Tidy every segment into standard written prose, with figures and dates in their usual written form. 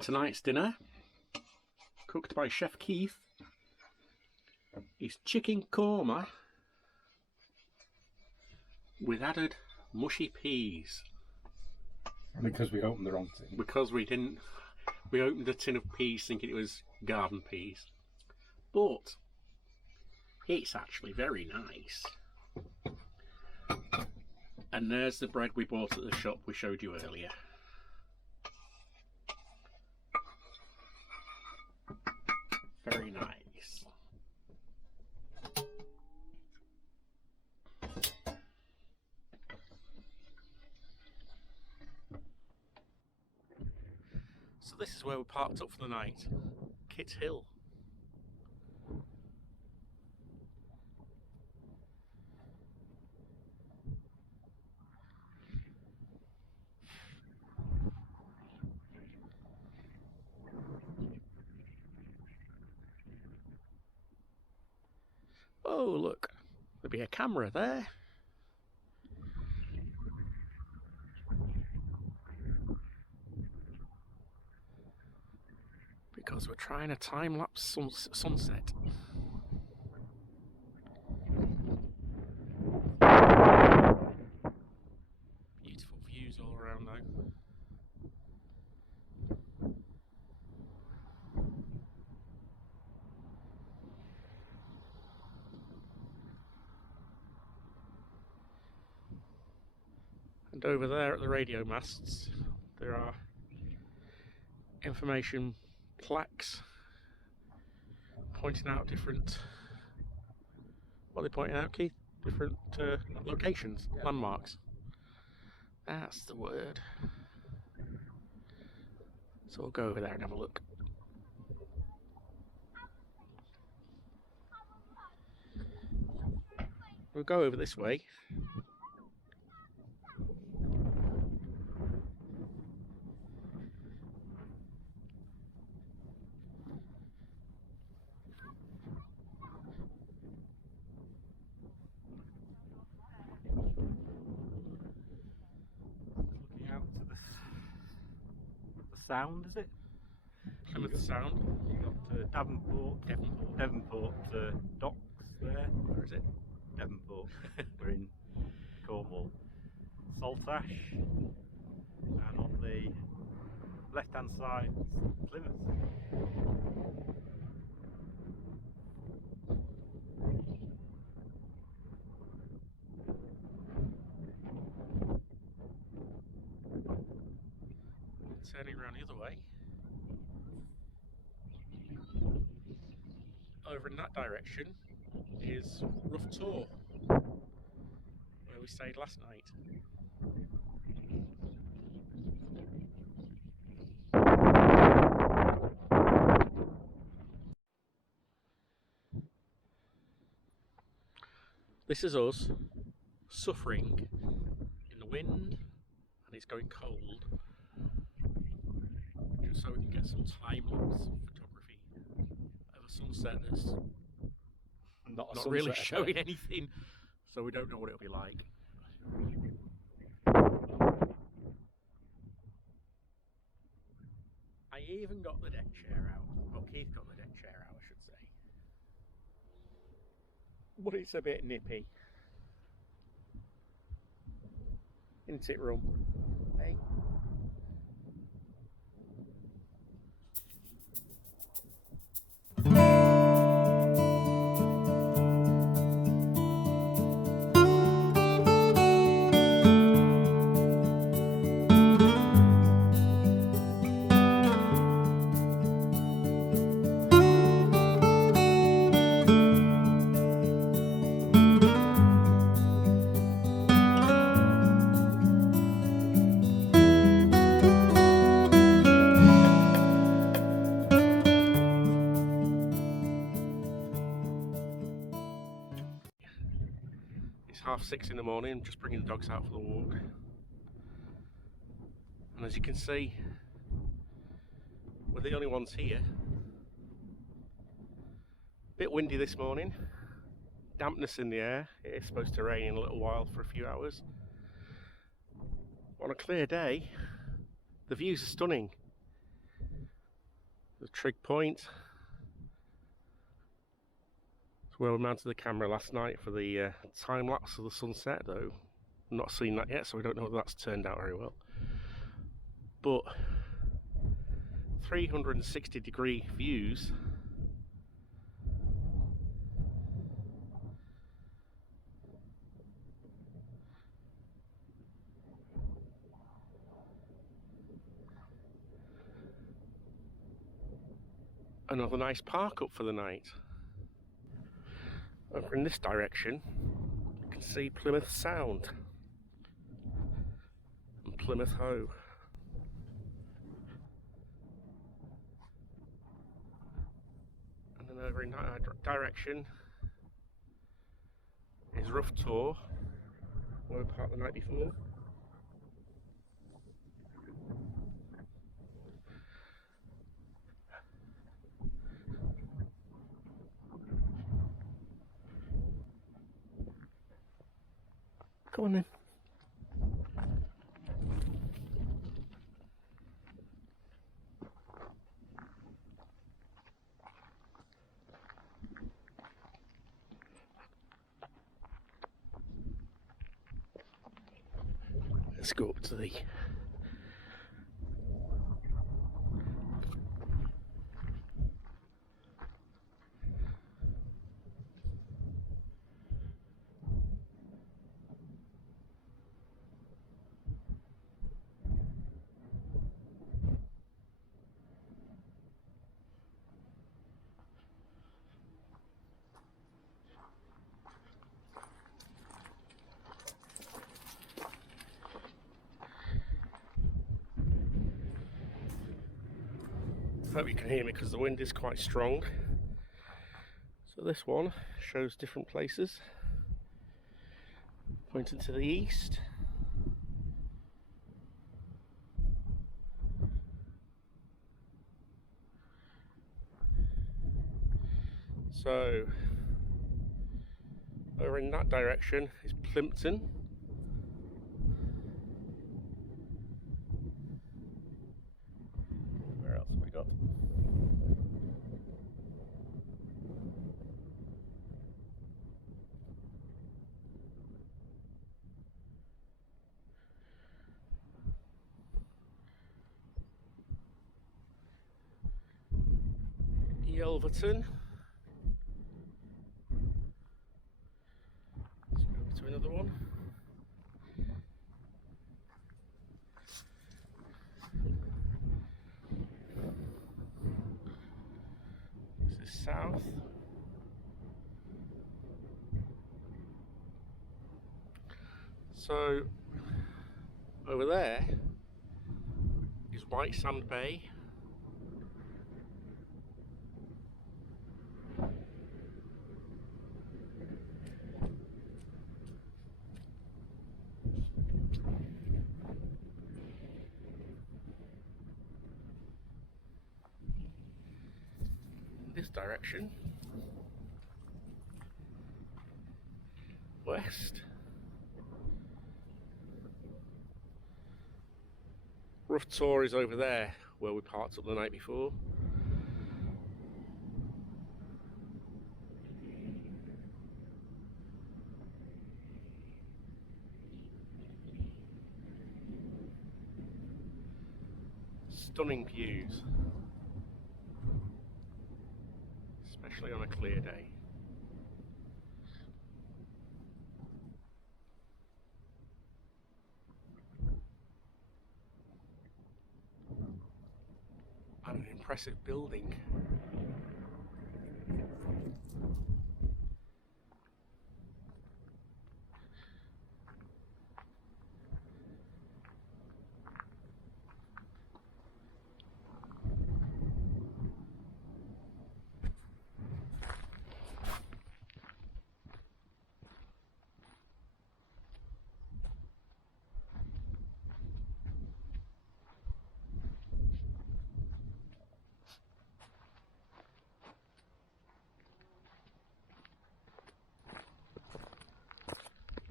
And tonight's dinner, cooked by Chef Keith, is chicken korma with added mushy peas. Because we opened the wrong tin. Because we didn't. We opened a tin of peas thinking it was garden peas. But it's actually very nice. And there's the bread we bought at the shop we showed you earlier. Very nice. So this is where we parked up for the night. Kit Hill. Oh look, there'll be a camera there. Because we're trying a time-lapse sunset. Beautiful views all around now. And over there at the radio masts, there are information plaques pointing out different, what are they pointing out, Keith? Different locations, landmarks. That's the word. So we'll go over there and have a look. We'll go over this way. Sound, is it? Plymouth Sound. You've got Devonport docks there. Where is it? Devonport. We're in Cornwall. Saltash, and on the left-hand side, Plymouth. Turning around the other way. Over in that direction is Rum and Tor, where we stayed last night. This is us suffering in the wind, and it's going cold. Just so we can get some time-lapse photography of a sunset that's not really showing anything, so we don't know what it'll be like. I even got the deck chair out. Well, Keith got the deck chair out, I should say. But it's a bit nippy. Isn't it, Rum? Hey? It's 6:30 in the morning. I'm just bringing the dogs out for the walk. And as you can see, we're the only ones here. Bit windy this morning. Dampness in the air. It is supposed to rain in a little while for a few hours. On a clear day, the views are stunning. the trig point. It's where we mounted the camera last night for the time lapse of the sunset, though I've not seen that yet, so we don't know whether that's turned out very well. But 360-degree views. Another nice park up for the night. Over in this direction, you can see Plymouth Sound and Plymouth Hoe. And then over in that direction is Rum and Tor, where we parked the night before. Come on then. Let's go up to the hope you can hear me because the wind is quite strong. So this one shows different places, pointing to the east. So over in that direction is Plimpton. Where else have we got? Yelverton. Let's go over to another one. This is south. So over there is White Sand Bay. This direction, west, Rum and Tor is over there where we parked up the night before. Stunning views, especially on a clear day. And an impressive building.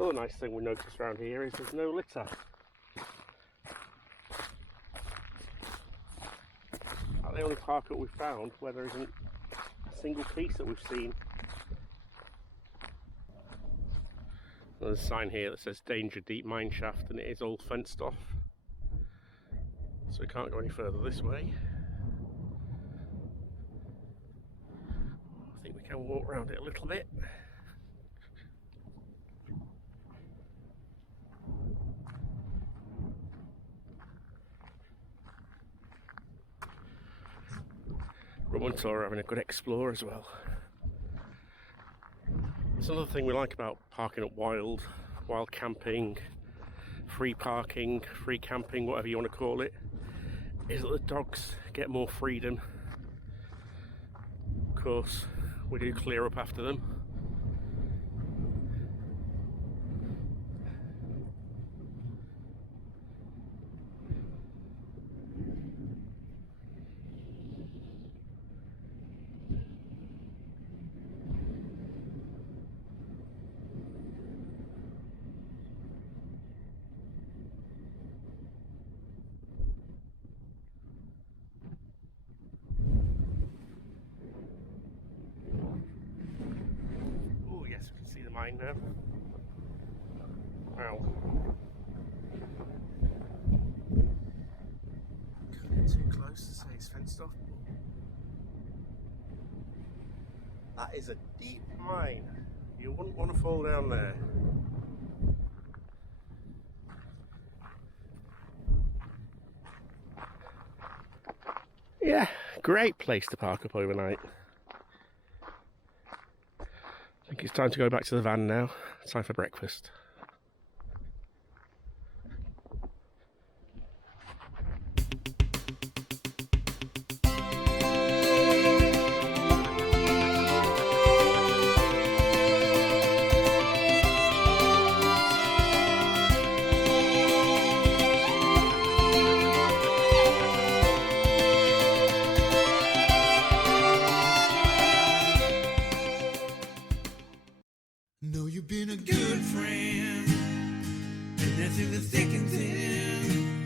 Another nice thing we noticed around here is there's no litter. Like they only park up we've found where there isn't a single piece that we've seen. There's a sign here that says danger deep mine shaft, and it is all fenced off, so we can't go any further this way. I think we can walk around it a little bit. Rum and Tor are having a good explore as well. It's another thing we like about parking up wild camping, free parking, free camping, whatever you want to call it, is that the dogs get more freedom. Of course, we do clear up after them. Mine now. Wow. Can't get too close to say it's fenced off. That is a deep mine. You wouldn't want to fall down there. Yeah, great place to park up overnight. I think it's time to go back to the van now. It's time for breakfast. Know you've been a good friend, and that's in the thick and thin.